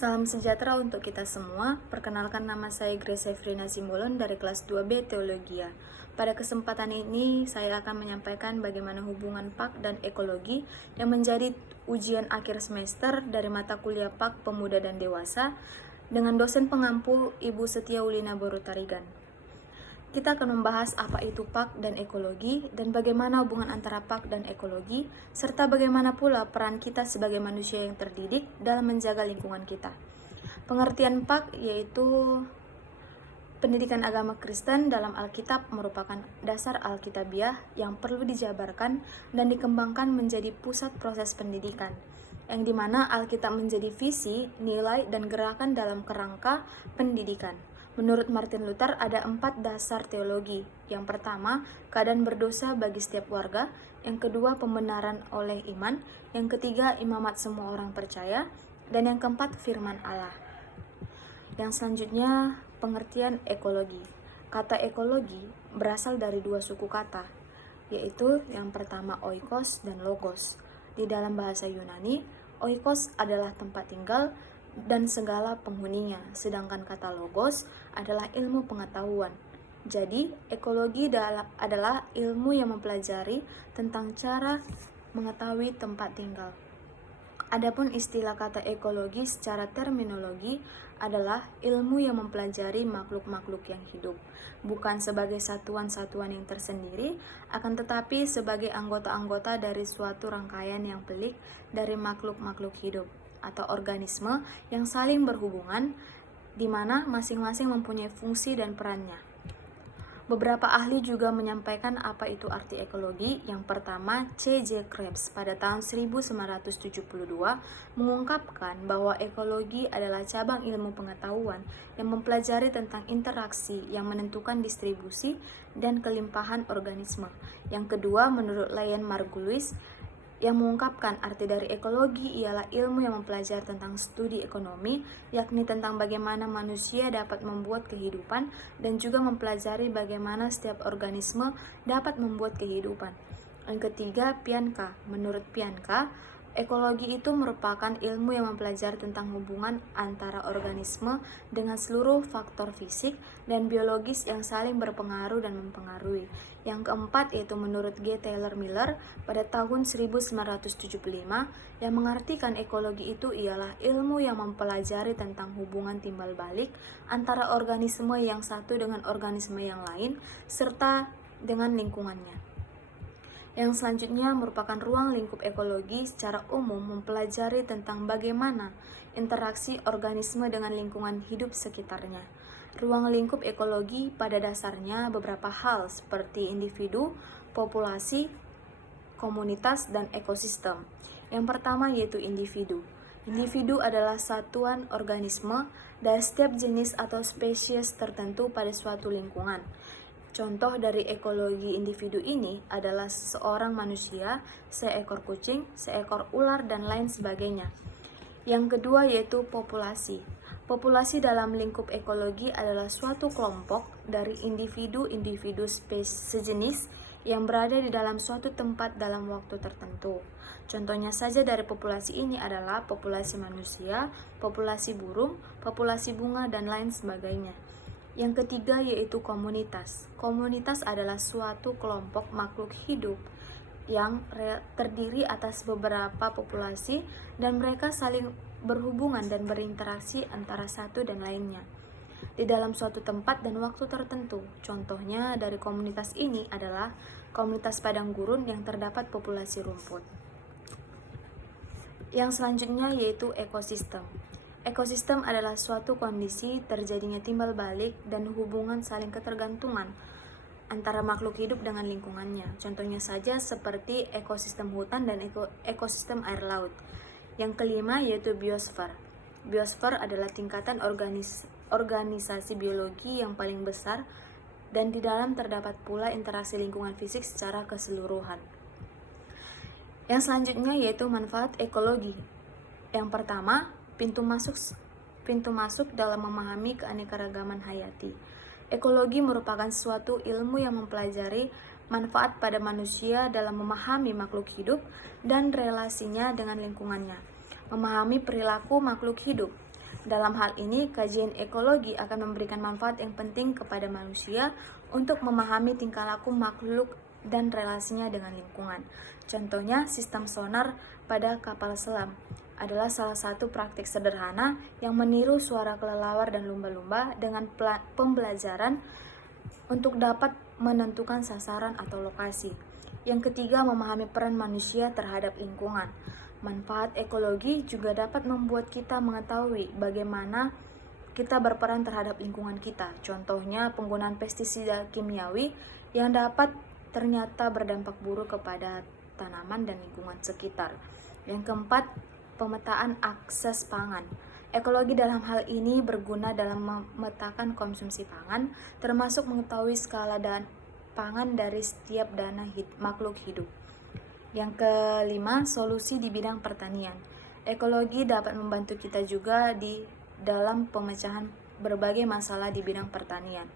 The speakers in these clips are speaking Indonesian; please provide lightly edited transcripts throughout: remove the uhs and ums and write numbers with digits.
Salam sejahtera untuk kita semua. Perkenalkan, nama saya Grace Efrina Simbolon dari kelas 2B Teologia. Pada kesempatan ini, saya akan menyampaikan bagaimana hubungan PAK dan ekologi yang menjadi ujian akhir semester dari mata kuliah PAK Pemuda dan Dewasa dengan dosen pengampu Ibu Setia Ulina Borutarigan. Kita akan membahas apa itu PAK dan ekologi, dan bagaimana hubungan antara PAK dan ekologi, serta bagaimana pula peran kita sebagai manusia yang terdidik dalam menjaga lingkungan kita. Pengertian PAK yaitu pendidikan agama Kristen dalam Alkitab merupakan dasar Alkitabiah yang perlu dijabarkan dan dikembangkan menjadi pusat proses pendidikan, yang dimana Alkitab menjadi visi, nilai, dan gerakan dalam kerangka pendidikan. Menurut Martin Luther, ada 4 dasar teologi. Yang pertama, keadaan berdosa bagi setiap warga. Yang kedua, pembenaran oleh iman. Yang ketiga, imamat semua orang percaya. Dan yang keempat, firman Allah. Yang selanjutnya, pengertian ekologi. Kata ekologi berasal dari 2 suku kata, yaitu yang pertama oikos dan logos. Di dalam bahasa Yunani, oikos adalah tempat tinggal dan segala penghuninya, sedangkan kata logos adalah ilmu pengetahuan. Jadi, ekologi adalah ilmu yang mempelajari tentang cara mengetahui tempat tinggal. Adapun istilah kata ekologi secara terminologi adalah ilmu yang mempelajari makhluk-makhluk yang hidup, bukan sebagai satuan-satuan yang tersendiri, akan tetapi sebagai anggota-anggota dari suatu rangkaian yang pelik dari makhluk-makhluk hidup atau organisme yang saling berhubungan, di mana masing-masing mempunyai fungsi dan perannya. Beberapa ahli juga menyampaikan apa itu arti ekologi. Yang pertama, C.J. Krebs pada tahun 1972 mengungkapkan bahwa ekologi adalah cabang ilmu pengetahuan yang mempelajari tentang interaksi yang menentukan distribusi dan kelimpahan organisme. Yang kedua, menurut Ian Margulies, yang mengungkapkan arti dari ekologi ialah ilmu yang mempelajari tentang studi ekonomi, yakni tentang bagaimana manusia dapat membuat kehidupan dan juga mempelajari bagaimana setiap organisme dapat membuat kehidupan. Yang ketiga, Pianka. Menurut Pianka, ekologi itu merupakan ilmu yang mempelajari tentang hubungan antara organisme dengan seluruh faktor fisik dan biologis yang saling berpengaruh dan mempengaruhi. Yang keempat yaitu menurut G. Taylor Miller pada tahun 1975 yang mengartikan ekologi itu ialah ilmu yang mempelajari tentang hubungan timbal balik antara organisme yang satu dengan organisme yang lain serta dengan lingkungannya. Yang selanjutnya merupakan ruang lingkup ekologi secara umum mempelajari tentang bagaimana interaksi organisme dengan lingkungan hidup sekitarnya. Ruang lingkup ekologi pada dasarnya beberapa hal seperti individu, populasi, komunitas, dan ekosistem. Yang pertama yaitu individu. Individu adalah satuan organisme dari setiap jenis atau spesies tertentu pada suatu lingkungan. Contoh dari ekologi individu ini adalah seorang manusia, seekor kucing, seekor ular, dan lain sebagainya. Yang kedua yaitu populasi. Populasi dalam lingkup ekologi adalah suatu kelompok dari individu-individu sejenis yang berada di dalam suatu tempat dalam waktu tertentu. Contohnya saja dari populasi ini adalah populasi manusia, populasi burung, populasi bunga, dan lain sebagainya. Yang ketiga yaitu komunitas. Komunitas adalah suatu kelompok makhluk hidup yang terdiri atas beberapa populasi dan mereka saling berhubungan dan berinteraksi antara satu dan lainnya di dalam suatu tempat dan waktu tertentu. Contohnya dari komunitas ini adalah komunitas padang gurun yang terdapat populasi rumput. Yang selanjutnya yaitu ekosistem. Ekosistem adalah suatu kondisi terjadinya timbal balik dan hubungan saling ketergantungan antara makhluk hidup dengan lingkungannya. Contohnya saja seperti ekosistem hutan dan ekosistem air laut. Yang kelima yaitu biosfer. Biosfer adalah tingkatan organisasi biologi yang paling besar dan di dalam terdapat pula interaksi lingkungan fisik secara keseluruhan. Yang selanjutnya yaitu manfaat ekologi. Yang pertama, pintu masuk dalam memahami keanekaragaman hayati. Ekologi merupakan suatu ilmu yang mempelajari manfaat pada manusia dalam memahami makhluk hidup dan relasinya dengan lingkungannya. Memahami perilaku makhluk hidup. Dalam hal ini, kajian ekologi akan memberikan manfaat yang penting kepada manusia untuk memahami tingkah laku makhluk dan relasinya dengan lingkungan. Contohnya, sistem sonar pada kapal selam adalah salah satu praktik sederhana yang meniru suara kelelawar dan lumba-lumba dengan pembelajaran untuk dapat menentukan sasaran atau lokasi. Yang ketiga, memahami peran manusia terhadap lingkungan. Manfaat ekologi juga dapat membuat kita mengetahui bagaimana kita berperan terhadap lingkungan kita. Contohnya, penggunaan pestisida kimiawi yang dapat ternyata berdampak buruk kepada tanaman dan lingkungan sekitar. Yang keempat, pemetaan akses pangan. Ekologi dalam hal ini berguna dalam memetakan konsumsi pangan, termasuk mengetahui skala dan pangan dari setiap makhluk hidup. Yang kelima, solusi di bidang pertanian. Ekologi dapat membantu kita juga di dalam pemecahan berbagai masalah di bidang pertanian.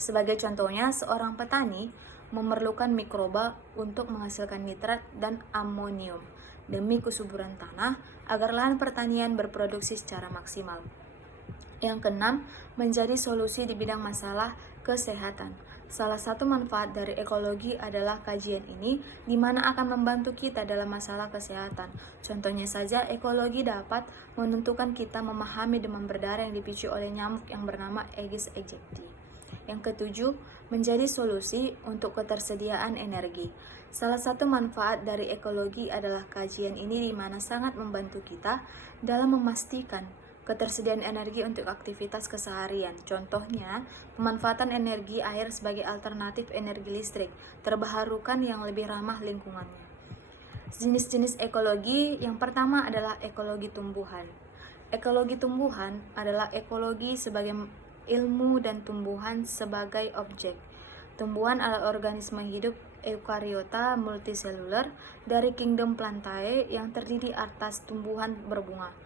Sebagai contohnya, seorang petani memerlukan mikroba untuk menghasilkan nitrat dan amonium demi kesuburan tanah agar lahan pertanian berproduksi secara maksimal. Yang keenam, menjadi solusi di bidang masalah kesehatan. Salah satu manfaat dari ekologi adalah kajian ini, di mana akan membantu kita dalam masalah kesehatan. Contohnya saja, ekologi dapat menentukan kita memahami demam berdarah yang dipicu oleh nyamuk yang bernama Aedes aegypti. Yang ketujuh, menjadi solusi untuk ketersediaan energi. Salah satu manfaat dari ekologi adalah kajian ini di mana sangat membantu kita dalam memastikan ketersediaan energi untuk aktivitas keseharian. Contohnya, pemanfaatan energi air sebagai alternatif energi listrik terbarukan yang lebih ramah lingkungannya. Jenis-jenis ekologi yang pertama adalah ekologi tumbuhan. Ekologi tumbuhan adalah ekologi sebagai ilmu dan tumbuhan sebagai objek. Tumbuhan adalah organisme hidup eukariota multiseluler dari kingdom Plantae yang terdiri atas tumbuhan berbunga.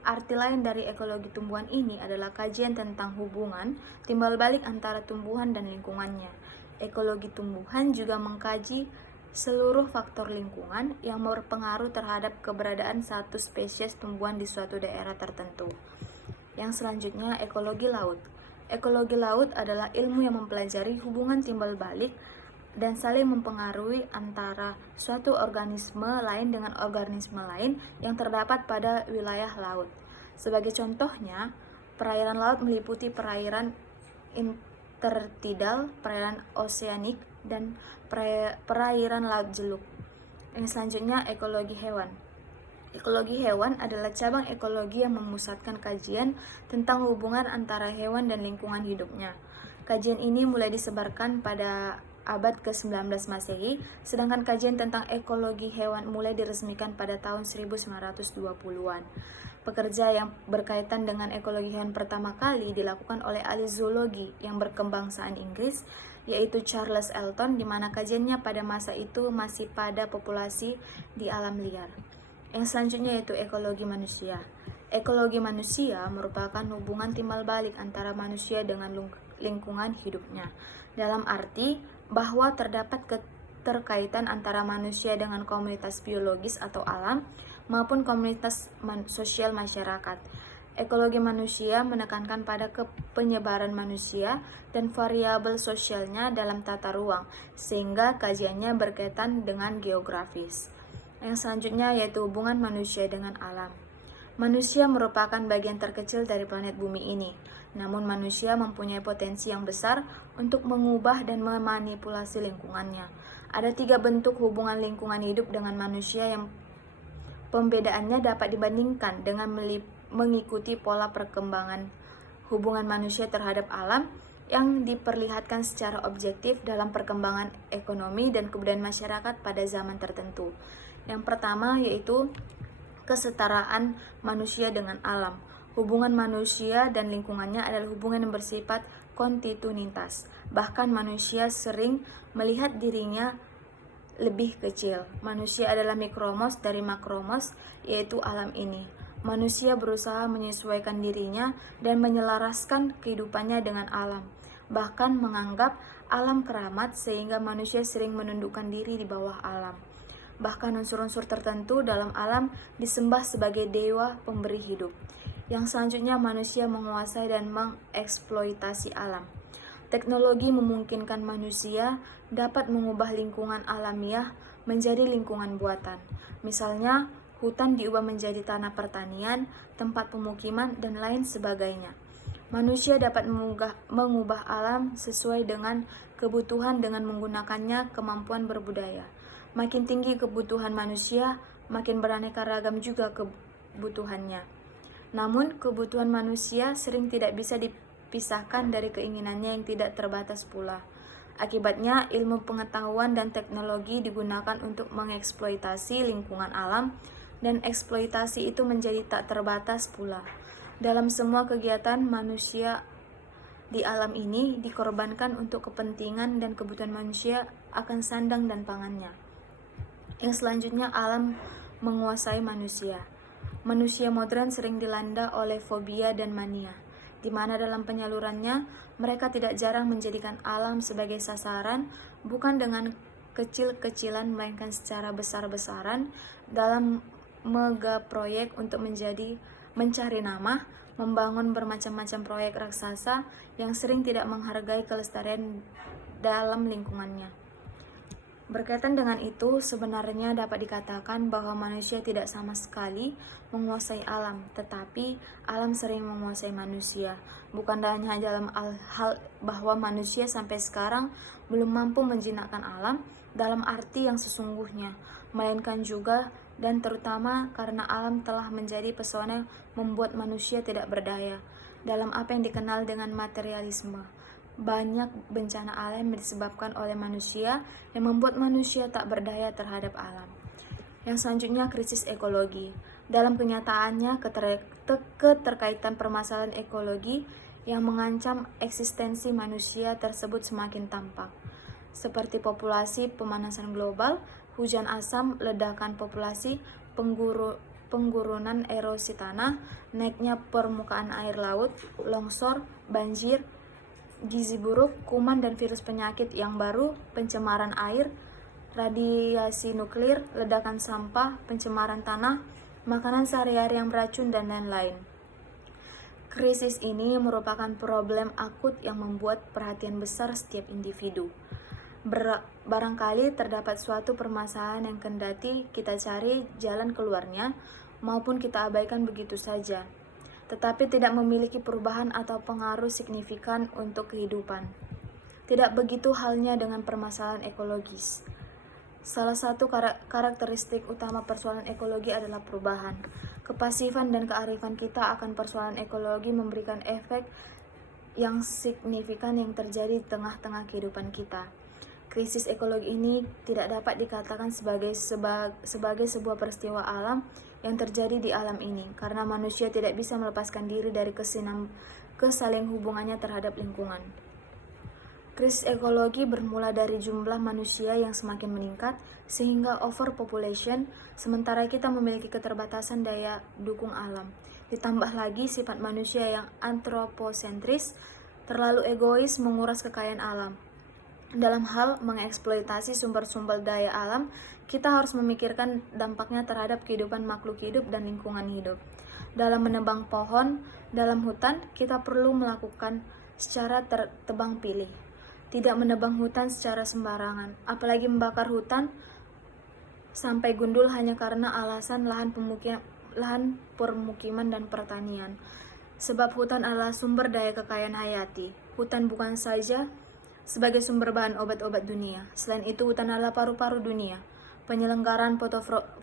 Arti lain dari ekologi tumbuhan ini adalah kajian tentang hubungan timbal balik antara tumbuhan dan lingkungannya. Ekologi tumbuhan juga mengkaji seluruh faktor lingkungan yang berpengaruh terhadap keberadaan satu spesies tumbuhan di suatu daerah tertentu. Yang selanjutnya, ekologi laut. Ekologi laut adalah ilmu yang mempelajari hubungan timbal balik dan saling mempengaruhi antara suatu organisme lain dengan organisme lain yang terdapat pada wilayah laut. Sebagai contohnya, perairan laut meliputi perairan intertidal, perairan oseanik, dan perairan laut jeluk. Yang selanjutnya, ekologi hewan. Ekologi hewan adalah cabang ekologi yang memusatkan kajian tentang hubungan antara hewan dan lingkungan hidupnya. Kajian ini mulai disebarkan pada abad ke-19 Masehi, sedangkan kajian tentang ekologi hewan mulai diresmikan pada tahun 1920-an. Pekerja yang berkaitan dengan ekologi hewan pertama kali dilakukan oleh ahli zoologi yang berkebangsaan Inggris, yaitu Charles Elton, di mana kajiannya pada masa itu masih pada populasi di alam liar. Yang selanjutnya yaitu ekologi manusia. Ekologi manusia merupakan hubungan timbal balik antara manusia dengan lingkungan hidupnya, dalam arti bahwa terdapat keterkaitan antara manusia dengan komunitas biologis atau alam maupun komunitas sosial masyarakat. Ekologi manusia menekankan pada penyebaran manusia dan variabel sosialnya dalam tata ruang, sehingga kajiannya berkaitan dengan geografis. Yang selanjutnya yaitu hubungan manusia dengan alam. Manusia merupakan bagian terkecil dari planet bumi ini. Namun manusia mempunyai potensi yang besar untuk mengubah dan memanipulasi lingkungannya. Ada 3 bentuk hubungan lingkungan hidup dengan manusia yang pembedaannya dapat dibandingkan dengan mengikuti pola perkembangan hubungan manusia terhadap alam yang diperlihatkan secara objektif dalam perkembangan ekonomi dan kebudayaan masyarakat pada zaman tertentu. Yang pertama yaitu kesetaraan manusia dengan alam. Hubungan manusia dan lingkungannya adalah hubungan yang bersifat kontinuitas. Bahkan manusia sering melihat dirinya lebih kecil. Manusia adalah mikromos dari makromos, yaitu alam ini. Manusia berusaha menyesuaikan dirinya dan menyelaraskan kehidupannya dengan alam. Bahkan menganggap alam keramat sehingga manusia sering menundukkan diri di bawah alam. Bahkan unsur-unsur tertentu dalam alam disembah sebagai dewa pemberi hidup. Yang selanjutnya, manusia menguasai dan mengeksploitasi alam. Teknologi memungkinkan manusia dapat mengubah lingkungan alamiah menjadi lingkungan buatan. Misalnya, hutan diubah menjadi tanah pertanian, tempat pemukiman, dan lain sebagainya. Manusia dapat mengubah alam sesuai dengan kebutuhan dengan menggunakannya kemampuan berbudaya. Makin tinggi kebutuhan manusia, makin beraneka ragam juga kebutuhannya. Namun, kebutuhan manusia sering tidak bisa dipisahkan dari keinginannya yang tidak terbatas pula. Akibatnya, ilmu pengetahuan dan teknologi digunakan untuk mengeksploitasi lingkungan alam, dan eksploitasi itu menjadi tak terbatas pula. Dalam semua kegiatan manusia di alam ini dikorbankan untuk kepentingan dan kebutuhan manusia akan sandang dan pangannya. Yang selanjutnya, alam menguasai manusia. Manusia modern sering dilanda oleh fobia dan mania, di mana dalam penyalurannya mereka tidak jarang menjadikan alam sebagai sasaran, bukan dengan kecil-kecilan melainkan secara besar-besaran dalam mega proyek untuk mencari nama, membangun bermacam-macam proyek raksasa yang sering tidak menghargai kelestarian dalam lingkungannya. Berkaitan dengan itu, sebenarnya dapat dikatakan bahwa manusia tidak sama sekali menguasai alam, tetapi alam sering menguasai manusia. Bukan hanya dalam hal bahwa manusia sampai sekarang belum mampu menjinakkan alam dalam arti yang sesungguhnya, melainkan juga dan terutama karena alam telah menjadi pesona membuat manusia tidak berdaya dalam apa yang dikenal dengan materialisme. Banyak bencana alam disebabkan oleh manusia yang membuat manusia tak berdaya terhadap alam. Yang selanjutnya, krisis ekologi. Dalam kenyataannya, keterkaitan permasalahan ekologi yang mengancam eksistensi manusia tersebut semakin tampak, seperti populasi, pemanasan global, hujan asam, ledakan populasi, penggurunan, erosi tanah, naiknya permukaan air laut, longsor, banjir, gizi buruk, kuman dan virus penyakit yang baru, pencemaran air, radiasi nuklir, ledakan sampah, pencemaran tanah, makanan sehari-hari yang beracun, dan lain-lain. Krisis ini merupakan problem akut yang membuat perhatian besar setiap individu. Barangkali terdapat suatu permasalahan yang kendati kita cari jalan keluarnya, maupun kita abaikan begitu saja, tetapi tidak memiliki perubahan atau pengaruh signifikan untuk kehidupan. Tidak begitu halnya dengan permasalahan ekologis. Salah satu karakteristik utama persoalan ekologi adalah perubahan. Kepasifan dan kearifan kita akan persoalan ekologi memberikan efek yang signifikan yang terjadi di tengah-tengah kehidupan kita. Krisis ekologi ini tidak dapat dikatakan sebagai sebuah peristiwa alam yang terjadi di alam ini, karena manusia tidak bisa melepaskan diri dari kesaling hubungannya terhadap lingkungan. Krisis ekologi bermula dari jumlah manusia yang semakin meningkat, sehingga overpopulation, sementara kita memiliki keterbatasan daya dukung alam. Ditambah lagi sifat manusia yang antroposentris, terlalu egois menguras kekayaan alam. Dalam hal mengeksploitasi sumber-sumber daya alam, kita harus memikirkan dampaknya terhadap kehidupan makhluk hidup dan lingkungan hidup. Dalam menebang pohon dalam hutan, kita perlu melakukan secara tebang pilih. Tidak menebang hutan secara sembarangan, apalagi membakar hutan sampai gundul hanya karena alasan lahan permukiman dan pertanian. Sebab hutan adalah sumber daya kekayaan hayati. Hutan bukan saja sebagai sumber bahan obat-obat dunia. Selain itu, hutan adalah paru-paru dunia. Penyelenggaraan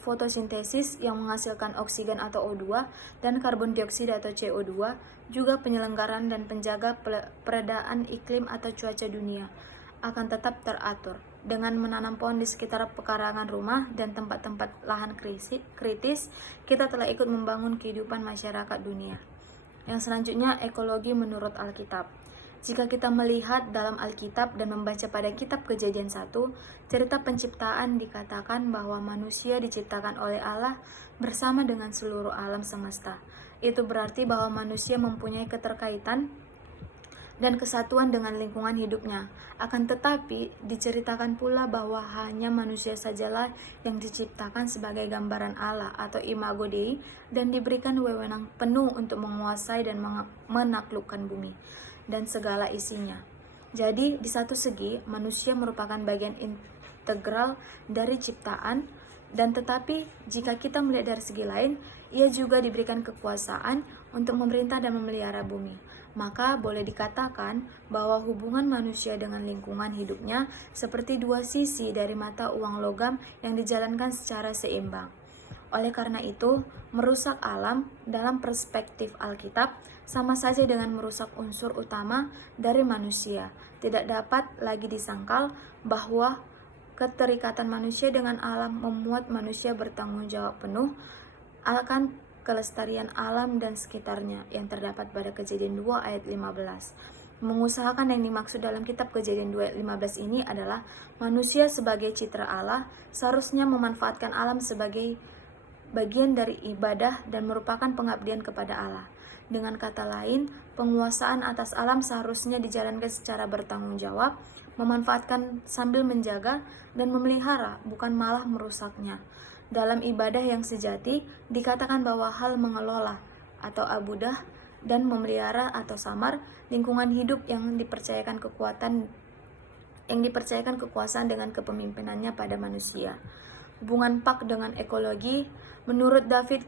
fotosintesis yang menghasilkan oksigen atau O2 dan karbon dioksida atau CO2, juga penyelenggaraan dan penjaga peredaan iklim atau cuaca dunia akan tetap teratur. Dengan menanam pohon di sekitar pekarangan rumah dan tempat-tempat lahan kritis, kita telah ikut membangun kehidupan masyarakat dunia. Yang selanjutnya, ekologi menurut Alkitab. Jika kita melihat dalam Alkitab dan membaca pada kitab Kejadian 1, cerita penciptaan dikatakan bahwa manusia diciptakan oleh Allah bersama dengan seluruh alam semesta. Itu berarti bahwa manusia mempunyai keterkaitan dan kesatuan dengan lingkungan hidupnya. Akan tetapi, diceritakan pula bahwa hanya manusia sajalah yang diciptakan sebagai gambaran Allah atau imago Dei dan diberikan wewenang penuh untuk menguasai dan menaklukkan bumi dan segala isinya. Jadi, di satu segi, manusia merupakan bagian integral dari ciptaan, dan tetapi jika kita melihat dari segi lain, ia juga diberikan kekuasaan untuk memerintah dan memelihara bumi. Maka boleh dikatakan bahwa hubungan manusia dengan lingkungan hidupnya seperti dua sisi dari mata uang logam yang dijalankan secara seimbang. Oleh karena itu, merusak alam dalam perspektif Alkitab sama saja dengan merusak unsur utama dari manusia. Tidak dapat lagi disangkal bahwa keterikatan manusia dengan alam memuat manusia bertanggung jawab penuh akan kelestarian alam dan sekitarnya yang terdapat pada Kejadian 2 ayat 15. Mengusahakan yang dimaksud dalam kitab Kejadian 2 ayat 15 ini adalah manusia sebagai citra Allah seharusnya memanfaatkan alam sebagai bagian dari ibadah dan merupakan pengabdian kepada Allah. Dengan kata lain, penguasaan atas alam seharusnya dijalankan secara bertanggung jawab, memanfaatkan sambil menjaga dan memelihara, bukan malah merusaknya. Dalam ibadah yang sejati, dikatakan bahwa hal mengelola atau abudah dan memelihara atau samar lingkungan hidup yang dipercayakan kekuasaan dengan kepemimpinannya pada manusia. Hubungan Pak dengan ekologi, menurut David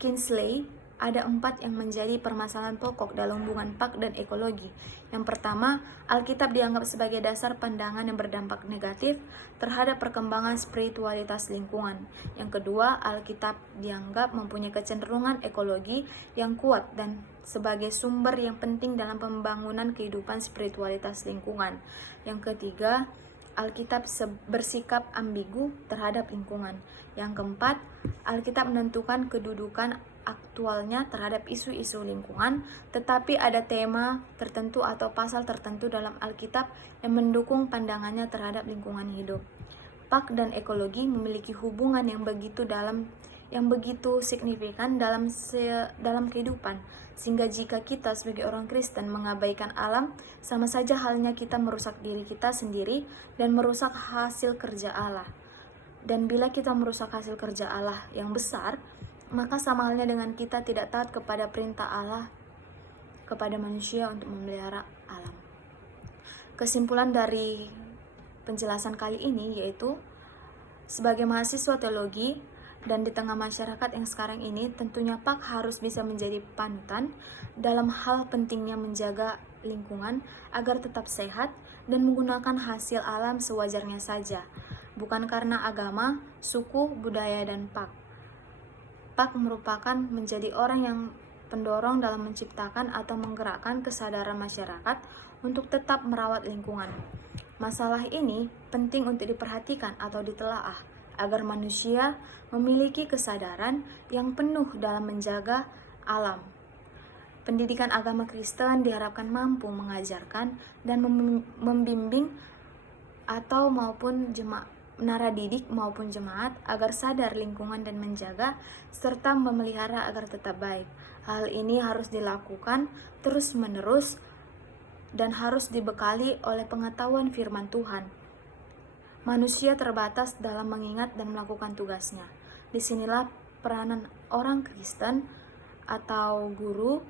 Kinsley, ada 4 yang menjadi permasalahan pokok dalam hubungan Pak dan ekologi. Yang pertama, Alkitab dianggap sebagai dasar pandangan yang berdampak negatif terhadap perkembangan spiritualitas lingkungan. Yang kedua, Alkitab dianggap mempunyai kecenderungan ekologi yang kuat dan sebagai sumber yang penting dalam pembangunan kehidupan spiritualitas lingkungan. Yang ketiga, Alkitab bersikap ambigu terhadap lingkungan. Yang keempat, Alkitab menentukan kedudukan aktualnya terhadap isu-isu lingkungan, tetapi ada tema tertentu atau pasal tertentu dalam Alkitab yang mendukung pandangannya terhadap lingkungan hidup. Pak dan ekologi memiliki hubungan yang begitu signifikan dalam kehidupan, sehingga jika kita sebagai orang Kristen mengabaikan alam, sama saja halnya kita merusak diri kita sendiri dan merusak hasil kerja Allah. Dan bila kita merusak hasil kerja Allah yang besar, maka sama halnya dengan kita tidak taat kepada perintah Allah kepada manusia untuk memelihara alam. Kesimpulan dari penjelasan kali ini yaitu, sebagai mahasiswa teologi dan di tengah masyarakat yang sekarang ini, tentunya Pak harus bisa menjadi panutan dalam hal pentingnya menjaga lingkungan agar tetap sehat dan menggunakan hasil alam sewajarnya saja, bukan karena agama, suku, budaya, dan Pak. Pak merupakan menjadi orang yang pendorong dalam menciptakan atau menggerakkan kesadaran masyarakat untuk tetap merawat lingkungan. Masalah ini penting untuk diperhatikan atau ditelaah agar manusia memiliki kesadaran yang penuh dalam menjaga alam. Pendidikan agama Kristen diharapkan mampu mengajarkan dan membimbing menara didik maupun jemaat agar sadar lingkungan dan menjaga serta memelihara agar tetap baik. Hal ini harus dilakukan terus-menerus dan harus dibekali oleh pengetahuan firman Tuhan. Manusia terbatas dalam mengingat dan melakukan tugasnya. Disinilah peranan orang Kristen atau guru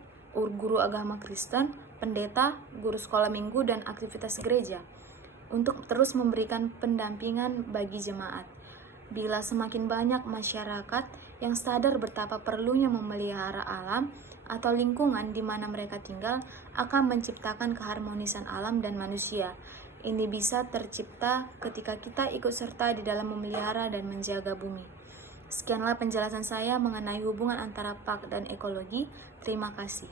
agama Kristen, pendeta, guru sekolah minggu, dan aktivitas gereja untuk terus memberikan pendampingan bagi jemaat. Bila semakin banyak masyarakat yang sadar betapa perlunya memelihara alam atau lingkungan di mana mereka tinggal, akan menciptakan keharmonisan alam dan manusia. Ini bisa tercipta ketika kita ikut serta di dalam memelihara dan menjaga bumi. Sekianlah penjelasan saya mengenai hubungan antara Pak dan ekologi. Terima kasih.